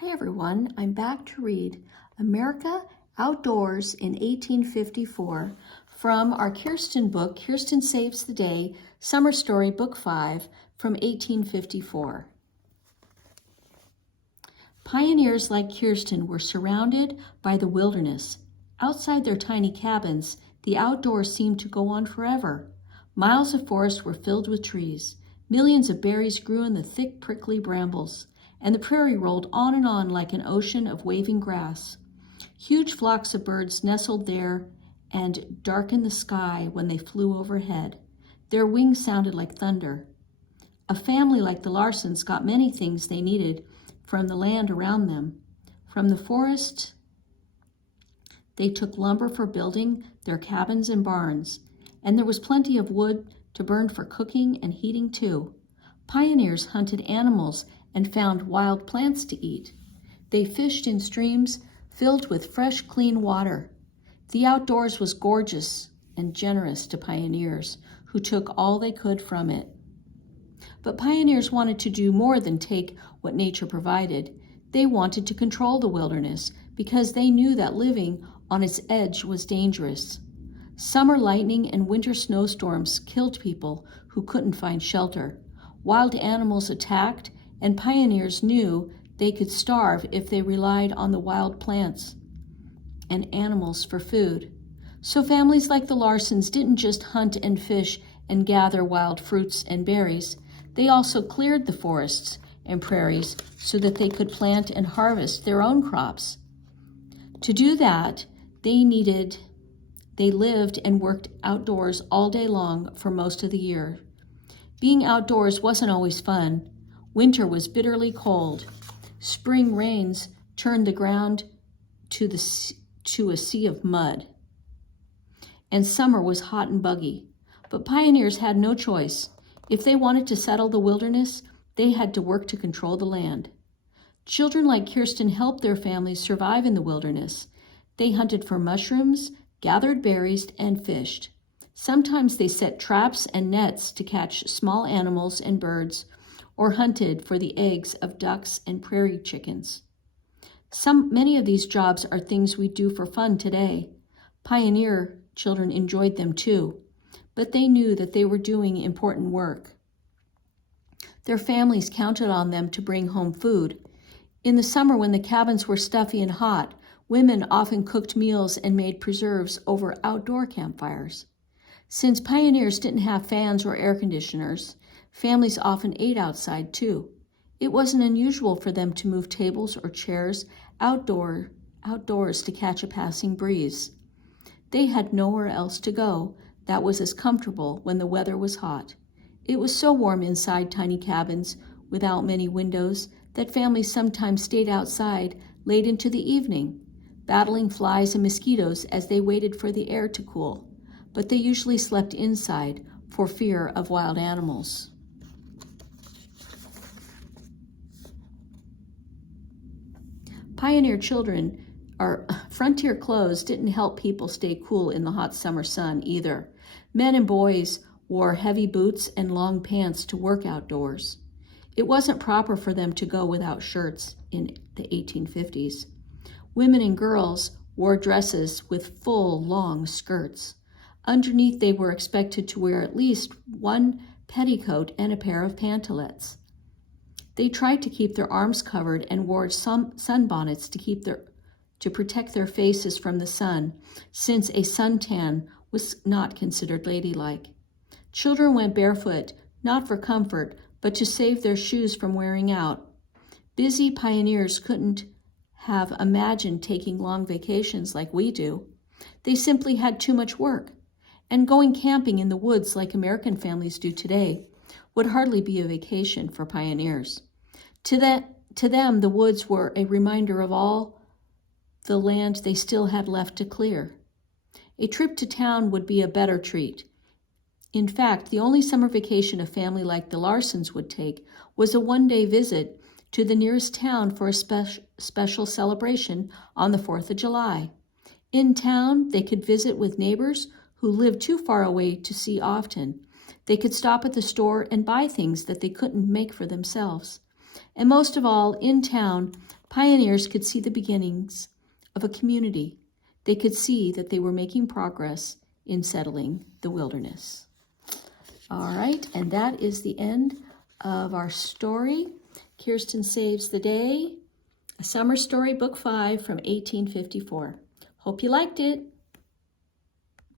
Hi everyone, I'm back to read America Outdoors in 1854 from our Kirsten book, Kirsten Saves the Day, Summer Story, Book 5 from 1854. Pioneers like Kirsten were surrounded by the wilderness. Outside their tiny cabins, the outdoors seemed to go on forever. Miles of forest were filled with trees. Millions of berries grew in the thick, prickly brambles, and the prairie rolled on and on like an ocean of waving grass. Huge flocks of birds nestled there and darkened the sky when they flew overhead. Their wings sounded like thunder. A family like the Larsons got many things they needed from the land around them. From the forest, they took lumber for building their cabins and barns, and there was plenty of wood to burn for cooking and heating too. Pioneers hunted animals and found wild plants to eat. They fished in streams filled with fresh, clean water. The outdoors was gorgeous and generous to pioneers, who took all they could from it. But pioneers wanted to do more than take what nature provided. They wanted to control the wilderness because they knew that living on its edge was dangerous. Summer lightning and winter snowstorms killed people who couldn't find shelter. Wild animals attacked, and pioneers knew they could starve if they relied on the wild plants and animals for food. So families like the Larsons didn't just hunt and fish and gather wild fruits and berries. They also cleared the forests and prairies so that they could plant and harvest their own crops. To do that, they lived and worked outdoors all day long for most of the year. Being outdoors wasn't always fun. Winter was bitterly cold. Spring rains turned the ground to a sea of mud. And summer was hot and buggy. But pioneers had no choice. If they wanted to settle the wilderness, they had to work to control the land. Children like Kirsten helped their families survive in the wilderness. They hunted for mushrooms, gathered berries, and fished. Sometimes they set traps and nets to catch small animals and birds, or hunted for the eggs of ducks and prairie chickens. Many of these jobs are things we do for fun today. Pioneer children enjoyed them too, but they knew that they were doing important work. Their families counted on them to bring home food. In the summer, when the cabins were stuffy and hot, women often cooked meals and made preserves over outdoor campfires. Since pioneers didn't have fans or air conditioners, families often ate outside too. It wasn't unusual for them to move tables or chairs outdoors to catch a passing breeze. They had nowhere else to go that was as comfortable when the weather was hot. It was so warm inside tiny cabins without many windows that families sometimes stayed outside late into the evening, battling flies and mosquitoes as they waited for the air to cool. But they usually slept inside for fear of wild animals. Frontier clothes didn't help people stay cool in the hot summer sun either. Men and boys wore heavy boots and long pants to work outdoors. It wasn't proper for them to go without shirts in the 1850s. Women and girls wore dresses with full, long skirts. Underneath, they were expected to wear at least one petticoat and a pair of pantalettes. They tried to keep their arms covered and wore sunbonnets to protect their faces from the sun, since a suntan was not considered ladylike. Children went barefoot, not for comfort, but to save their shoes from wearing out. Busy pioneers couldn't have imagined taking long vacations like we do. They simply had too much work. And going camping in the woods like American families do today would hardly be a vacation for pioneers. To them, the woods were a reminder of all the land they still had left to clear. A trip to town would be a better treat. In fact, the only summer vacation a family like the Larsons would take was a one-day visit to the nearest town for a special celebration on the 4th of July. In town, they could visit with neighbors who lived too far away to see often. They could stop at the store and buy things that they couldn't make for themselves. And most of all, in town, Pioneers could see the beginnings of a community. They could see that they were making progress in settling the wilderness. All right, and that is the end of our story. Kirsten Saves the Day, A Summer Story, Book 5 from 1854. Hope you liked it.